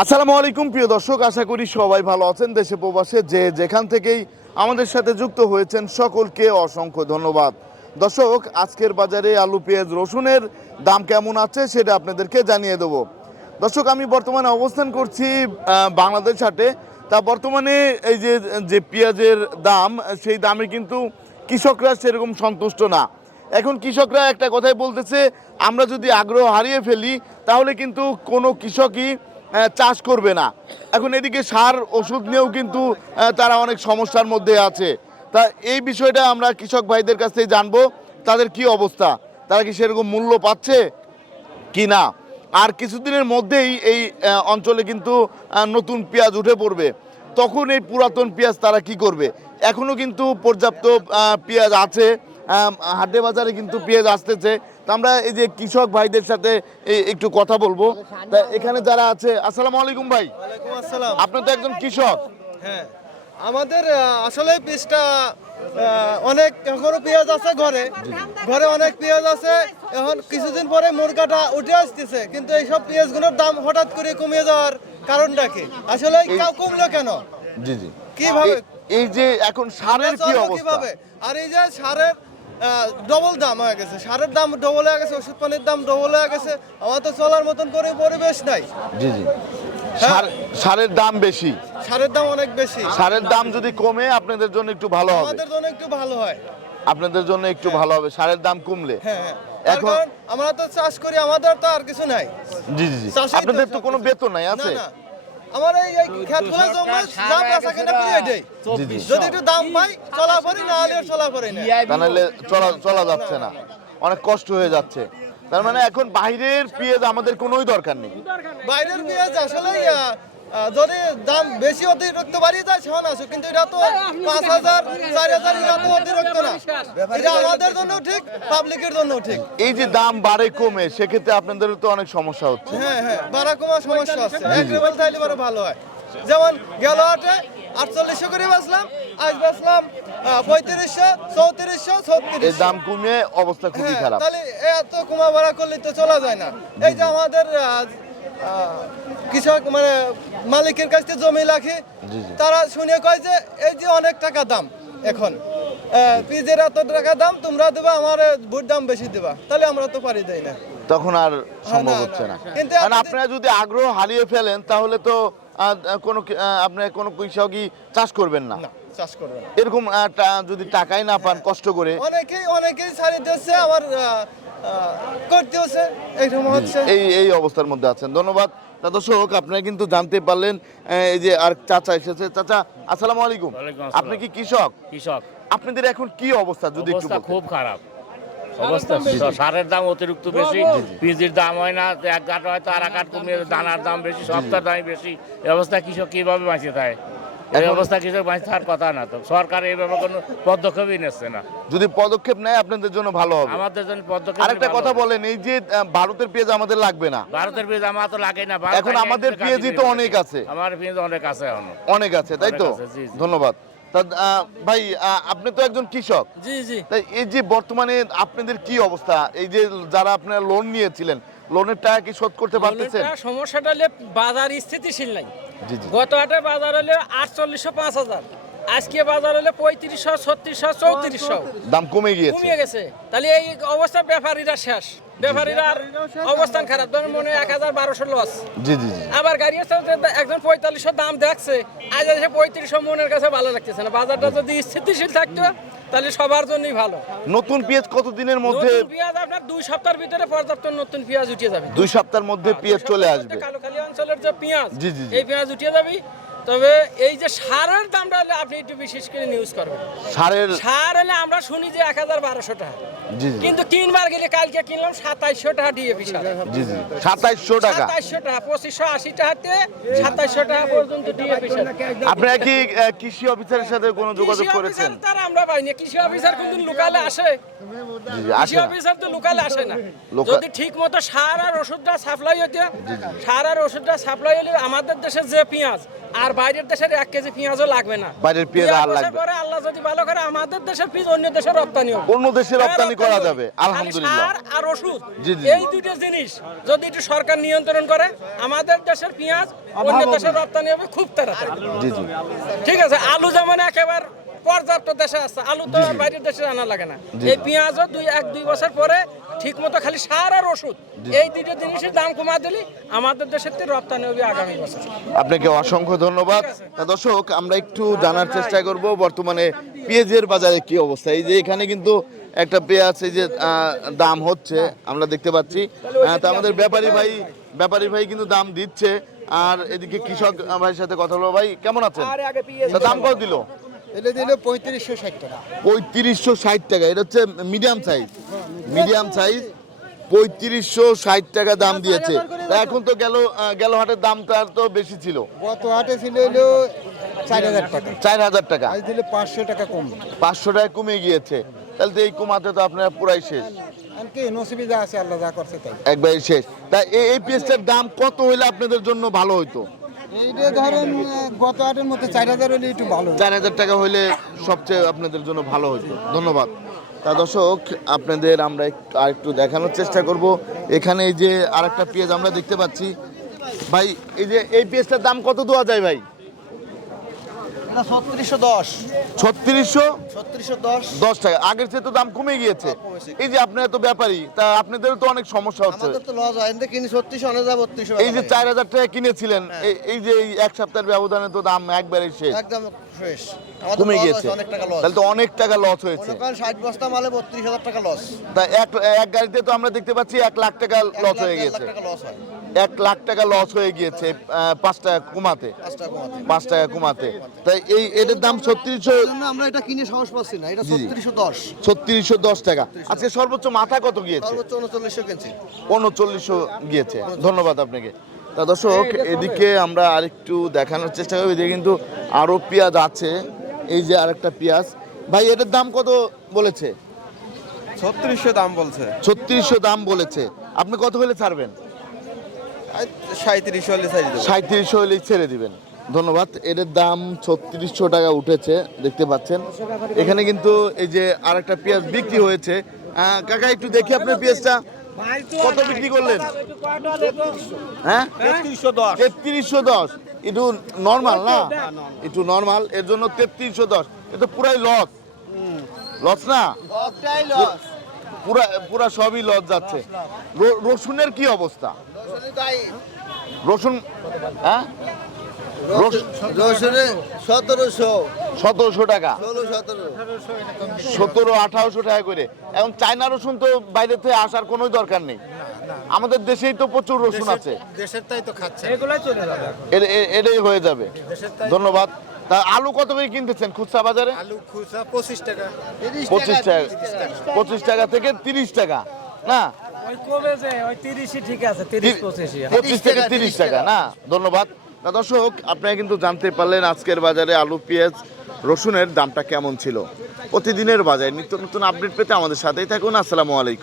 আসসালামু আলাইকুম, প্রিয় দর্শক, আশা করি সবাই ভালো আছেন দেশে প্রবাসে। যে যেখান থেকেই আমাদের সাথে যুক্ত হয়েছেন সকলকে অসংখ্য ধন্যবাদ। দর্শক, আজকের বাজারে আলু, পেঁয়াজ, রসুনের দাম কেমন আছে সেটা আপনাদেরকে জানিয়ে দেবো। দর্শক, আমি বর্তমানে অবস্থান করছি বাংলাদেশ হাটে। তা বর্তমানে এই যে যে পেঁয়াজের দাম, সেই দামে কিন্তু কৃষকরা সেরকম সন্তুষ্ট না। এখন কৃষকরা একটা কথাই বলতেছে, আমরা যদি আগ্রহ হারিয়ে ফেলি, তাহলে কিন্তু কোনো কৃষকই চাষ করবে না। এখন এদিকে সার, ওষুধ নিয়েও কিন্তু তারা অনেক সমস্যার মধ্যে আছে। তা এই বিষয়টা আমরা কৃষক ভাইদের কাছ থেকে জানব, তাদের কি অবস্থা? তারা কি সেরকম মূল্য পাচ্ছে কি না? আর কিছুদিনের মধ্যেই এই অঞ্চলে কিন্তু নতুন পেঁয়াজ উঠে পড়বে। তখন এই পুরাতন পেঁয়াজ তারা কি করবে? এখনও কিন্তু পর্যাপ্ত পেঁয়াজ আছে। হাটে বাজারে কিন্তু পেঁয়াজ আসতেছে। তা আমরা এই যে কৃষক ভাইদের সাথে একটু কথা বলব। তা এখানে যারা আছে আসসালামু আলাইকুম ভাই। আপনি তো একজন কৃষক। হ্যাঁ। আমাদের আসলে পিসটা অনেক এখনও পেঁয়াজ আছে ঘরে। ঘরে অনেক পেঁয়াজ আছে। এখন কিছুদিন পরে মুরগাটা উঠে আসতেছে। কিন্তু এইসব পেঁয়াজগুলোর দাম হঠাৎ করে কমিয়ে যাওয়ার কারণটা কি? আসলে কমলো কেন? জি জি। কীভাবে? এই- যে এখন সারের কি অবস্থা? আর এই যে সারের ডবল দাম হয়ে গেছে। সারের দাম ডবল হয়ে গেছে ওষুধ পানির দাম ডবল হয়ে গেছে। আমার তো চলার মতন করে পরিবেশ নাই। জি জি। সার সারের দাম বেশি। সারের দাম অনেক বেশি। সারের দাম যদি কমে আপনাদের জন্য একটু ভালো হবে। আমাদের জন্য একটু ভালো হয়। আপনাদের জন্য একটু ভালো হবে। সারের দাম কমলে। হ্যাঁ হ্যাঁ। এখন- আমরা তো চাষ করি আমাদের তো আর কিছু নাই। জি জি আপনাদের তো কোনো বেতন নাই আছে? না। আমার এই খেতগুলো জমা যা কেনা করি এটাই। যদি একটু দাম পাই চলা পড়ি না হলে চলা পড়ি না। তাহলে চলা চলা যাচ্ছে না। অনেক কষ্ট হয়ে যাচ্ছে। তার মানে এখন বাইরের পেঁয়াজ আমাদের কোনোই দরকার নেই। বাইরের পেঁয়াজ আসলে যদি দাম বেশি অতিরিক্ত বাড়িয়ে যায় সেমন আছে কিন্তু এটা তো পাঁচ হাজার চার হাজার এটা তো অতিরিক্ত না। এটা আমাদের জন্য ঠিক পাবলিকের জন্য ঠিক। এই যে দাম বাড়ে কমে সেক্ষেত্রে আপনাদের তো অনেক সমস্যা হচ্ছে। হ্যাঁ হ্যাঁ বাড়া কমা সমস্যা আছে। এক লেভেল তাইলে বড় ভালো হয়। যেমন গেল হাটে আটচল্লিশশো করে বাঁচলাম আজ বাঁচলাম পঁয়ত্রিশশো চৌত্রিশশো এই ছত্রিশশো দাম কমে অবস্থা খুবই হ্যাঁ, খারাপ। তাহলে এত কমা বাড়া করলে তো চলা যায় না। এই যে আমাদের কৃষক মানে মালিকের কাছ থেকে জমি রাখে। তারা শুনে কয় যে এই যে অনেক টাকা দাম এখন পিজের এত টাকা দাম তোমরা দেবা আমার ভোট দাম বেশি দেবা। তাহলে আমরা তো পারি দেই না। তখন আর সম্ভব হচ্ছে না। কিন্তু আপনি- আপনারা যদি আগ্রহ হারিয়ে ফেলেন তাহলে তো কোনো আপনার কোনো কৃষকই চাষ করবেন না। চাষ করবে এরকম যদি টাকাই না পান কষ্ট করে। অনেকেই অনেকেই ছাড়ি দিচ্ছে আবার করতে হচ্ছে। এই এই অবস্থার মধ্যে আছেন। ধন্যবাদ। তা দর্শক আপনারা কিন্তু জানতে পারলেন এই যে আর চাচা এসেছে। চাচা আসসালামু আলাইকুম। আপনি কি কৃষক? কৃষক। আপনাদের এখন কি অবস্থা যদি একটু খুব খারাপ। অবস্থা সারের দাম অতিরিক্ত বেশি পিজির দাম হয় না তো এক গাঁট হয়তো আর এক গাঁট কমিয়ে দানার দাম বেশি সবটার দাম বেশি। এই অবস্থা কৃষক কীভাবে বাঁচিয়ে থাকে? এই অবস্থা কৃষক থাকার কথা না তো। সরকার এই ব্যাপারে কোনো পদক্ষেপই নিচ্ছে না। যদি পদক্ষেপ নেয় আপনাদের জন্য ভালো হবে। আমাদের জন্য পদক্ষেপ আরেকটা কথা বলেন এই যে ভারতের পেঁয়াজ আমাদের লাগবে না। ভারতের পেঁয়াজ আমার তো লাগে না এখন আমাদের পেঁয়াজই তো অনেক আছে। আমার পেঁয়াজ অনেক আছে এখনও। অনেক আছে তাই তো। ধন্যবাদ। ভাই আপনি তো একজন কৃষক। জি জি। তাই এই যে বর্তমানে আপনাদের কি অবস্থা? এই যে যারা আপনারা লোন নিয়েছিলেন লোনের টাকা কি শোধ করতে পারতেছেন? সমস্যাটা হলে বাজার স্থিতিশীল নাই। গত হাটে বাজার হলে আটচল্লিশশো পাঁচ হাজার। আজকে বাজার হলে পঁয়ত্রিশশো ছত্রিশশো চৌত্রিশশো। দাম কমে গিয়েছে। কমিয়ে গেছে। তাহলে এই অবস্থা ব্যাপারীরা শেষ। ব্যাপারীরা অবস্থান খারাপ। ধরুন মনে হয় এক হাজার বারোশো লস জি জি জি। আবার গাড়ি আছে একজন পঁয়তাল্লিশশো দাম দেখছে। আজ এসে পঁয়ত্রিশশো মনের কাছে ভালো লাগতেছে না। বাজারটা যদি স্থিতিশীল থাকতো তাহলে সবার জন্যই ভালো। নতুন পেঁয়াজ কতদিনের মধ্যে পেঁয়াজ আপনার দুই সপ্তাহের ভিতরে পর্যাপ্ত নতুন পেঁয়াজ উঠে যাবে। দুই সপ্তাহের মধ্যে পেঁয়াজ চলে আসবে। কালোখালী অঞ্চলের যে পেঁয়াজ জি, জি, জি। এই পেঁয়াজ উঠিয়ে যাবি। তবে এই যে সারের দামটা হলে আপনি একটু বিশেষ করে নিউজ করবেন। সারের সার হলে আমরা শুনি যে এক হাজার বারোশো টাকা। কিন্তু কিনবার গেলে কালকে কিনলাম সাতাইশশো টাকা জি জি। সাতাইশশো টাকা। সাতাইশশো টাকা পঁচিশশো আশি টাকাতে সাতাইশশো টাকা পর্যন্ত সার। আপনারা কি কৃষি অফিসারের সাথে কোনো যোগাযোগ করেছেন? তার আমরা পাইনি। কৃষি অফিসার কোনদিন লোকালে আসে? কৃষি অফিসার তো লোকালে আসে না। যদি ঠিক মতো সার আর ওষুধটা সাপ্লাই হতো সার আর ওষুধটা সাপ্লাই হলে আমাদের দেশের যে পেঁয়াজ আর আর বাইরের দেশের এক কেজি পেঁয়াজও লাগবে না। বাইরের পেঁয়াজ আর লাগবে। পরে আল্লাহ যদি ভালো করে আমাদের দেশের পেঁয়াজ অন্য দেশে রপ্তানি হবে। অন্য দেশে রপ্তানি করা যাবে। আলহামদুলিল্লাহ। আর আর ওষুধ। এই দুটো জিনিস যদি একটু সরকার নিয়ন্ত্রণ করে আমাদের দেশের পেঁয়াজ অন্য দেশে রপ্তানি হবে খুব তাড়াতাড়ি। জি জি। ঠিক আছে আলু যেমন একেবারে পর্যাপ্ত দেশে আছে আলু তো বাইরের দেশে আনা লাগে না। এই পেঁয়াজও দুই এক দুই বছর পরে ঠিক মতো খালি সার আর ওষুধ। এই দুটো জিনিসের দাম কমা দিলে আমাদের দেশের থেকে রপ্তানি হবে আগামী বছর। আপনাকে অসংখ্য ধন্যবাদ। দর্শক আমরা একটু জানার চেষ্টা করব বর্তমানে পেঁয়াজের বাজারে কি অবস্থা? এই যে এখানে কিন্তু একটা পেঁয়াজ এই যে দাম হচ্ছে আমরা দেখতে পাচ্ছি। তা আমাদের ব্যাপারী ভাই ব্যাপারী ভাই কিন্তু দাম দিচ্ছে। আর এদিকে কৃষক ভাইয়ের সাথে কথা হলো ভাই কেমন আছেন? দাম কত দিল? এটা দিল পঁয়ত্রিশশো ষাট টাকা। পঁয়ত্রিশশো ষাট টাকা এটা হচ্ছে মিডিয়াম সাইজ মিডিয়াম সাইজ পঁয়ত্রিশশো ষাট টাকা দাম দিয়েছে। এখন তো গেল গেল হাটের দামটা তো বেশি ছিল। গত হাটে ছিল হলো চার হাজার টাকা। চার হাজার টাকা। আজ দিলে পাঁচশো টাকা কম পাঁচশো টাকা কমে গিয়েছে। তাহলে তো এই কমাতে তো আপনার পুরাই শেষ। একবারই শেষ। তা এই এই পেঁয়াজটার দাম কত হইলে আপনাদের জন্য ভালো হইতো? এইটা গত মধ্যে চার হাজার একটু ভালো চার হাজার টাকা হলে সবচেয়ে আপনাদের জন্য ভালো হতো ধন্যবাদ। তা দর্শক, আপনাদের আমরা একটু আর একটু দেখানোর চেষ্টা করব। এখানে এই যে আরেকটা পেঁয়াজ আমরা দেখতে পাচ্ছি। ভাই, এই যে এই পেঁয়াজটার দাম কত দেওয়া যায় ভাই? ছত্রিশশো দশ। ছত্রিশশো? ছত্রিশশো দশ। দশ টাকা। আগের চেয়ে তো দাম কমে গিয়েছে। এই যে আপনারা তো ব্যাপারী তা আপনাদেরও তো অনেক সমস্যা হচ্ছে। হয়। এই যে চার হাজার টাকা কিনেছিলেন এই- এই যে এই এক সপ্তাহের ব্যবধানে তো দাম একবারে শেষ। একদম শেষ কমে গিয়েছে। তাহলে তো অনেক টাকা লস হয়েছে। ষাট বস্তা মালে বত্রিশ হাজার টাকা লস। তা এক এক গাড়িতে তো আমরা দেখতে পাচ্ছি এক লাখ টাকা লস হয়ে গিয়েছে। এক লাখ টাকা লস হয়ে গিয়েছে পাঁচ টাকা কমাতে। পাঁচ টাকা কমাতে। তাই এই এটার দাম ছত্রিশশো আমরা এটা কিনে সাহস পাচ্ছি না এটা ছত্রিশশো দশ। ছত্রিশশো দশ টাকা। আজকে সর্বোচ্চ মাথা কত গিয়েছে? উনচল্লিশশো কিনছি। উনচল্লিশশো গিয়েছে। ধন্যবাদ আপনাকে। তা দর্শক এদিকে আমরা আরেকটু দেখানোর চেষ্টা করব। এদিকে কিন্তু আরও পেঁয়াজ আছে। এই যে আরেকটা পেঁয়াজ। ভাই এটার দাম কত বলেছে? ছত্রিশশো দাম বলছে। ছত্রিশশো দাম বলেছে। আপনি কত হলে ছাড়বেন? হলে সাঁত্রিশশো হলে ছেড়ে দিবেন। ধন্যবাদ। এটার দাম ছত্রিশশো টাকা উঠেছে দেখতে পাচ্ছেন। এখানে কিন্তু এই যে আরেকটা পেঁয়াজ বিক্রি হয়েছে। কাকা একটু দেখি আপনার পেঁয়াজটা। কত বিক্রি করলেন? হ্যাঁ? তেত্রিশশো দশ। একটু নর্মাল না? একটু নর্মাল এর জন্য তেত্রিশশো দশ। এটা পুরাই লস লস না? পুরা পুরা সবই লস যাচ্ছে। রসুনের কি অবস্থা? রসুন হ্যাঁ? রস- রসুনে সতেরোশো। সতেরোশো টাকা। সতেরো। আঠারোশো টাকা করে। এখন চায়না রসুন তো বাইরে থেকে আসার কোনো দরকার নেই। আমাদের দেশেই তো প্রচুর রসুন আছে। এটাই হয়ে যাবে। ধন্যবাদ। তা আলু কত করে কিনতেছেন খুচরা বাজারে? আলু খুচরা পঁচিশ টাকা। পঁচিশ টাকা। পঁচিশ টাকা থেকে তিরিশ টাকা। না? ওই কমে যে ওই তিরিশই ঠিক আছে তিরিশ পঁচিশই। পঁচিশ থেকে তিরিশ টাকা না? ধন্যবাদ। তা দর্শক, আপনারা কিন্তু জানতে পারলেন আজকের বাজারে আলু, পেঁয়াজ, রসুনের দামটা কেমন ছিল। প্রতিদিনের বাজারে নিত্য নতুন আপডেট পেতে আমাদের সাথেই থাকুন। আসসালামু আলাইকুম।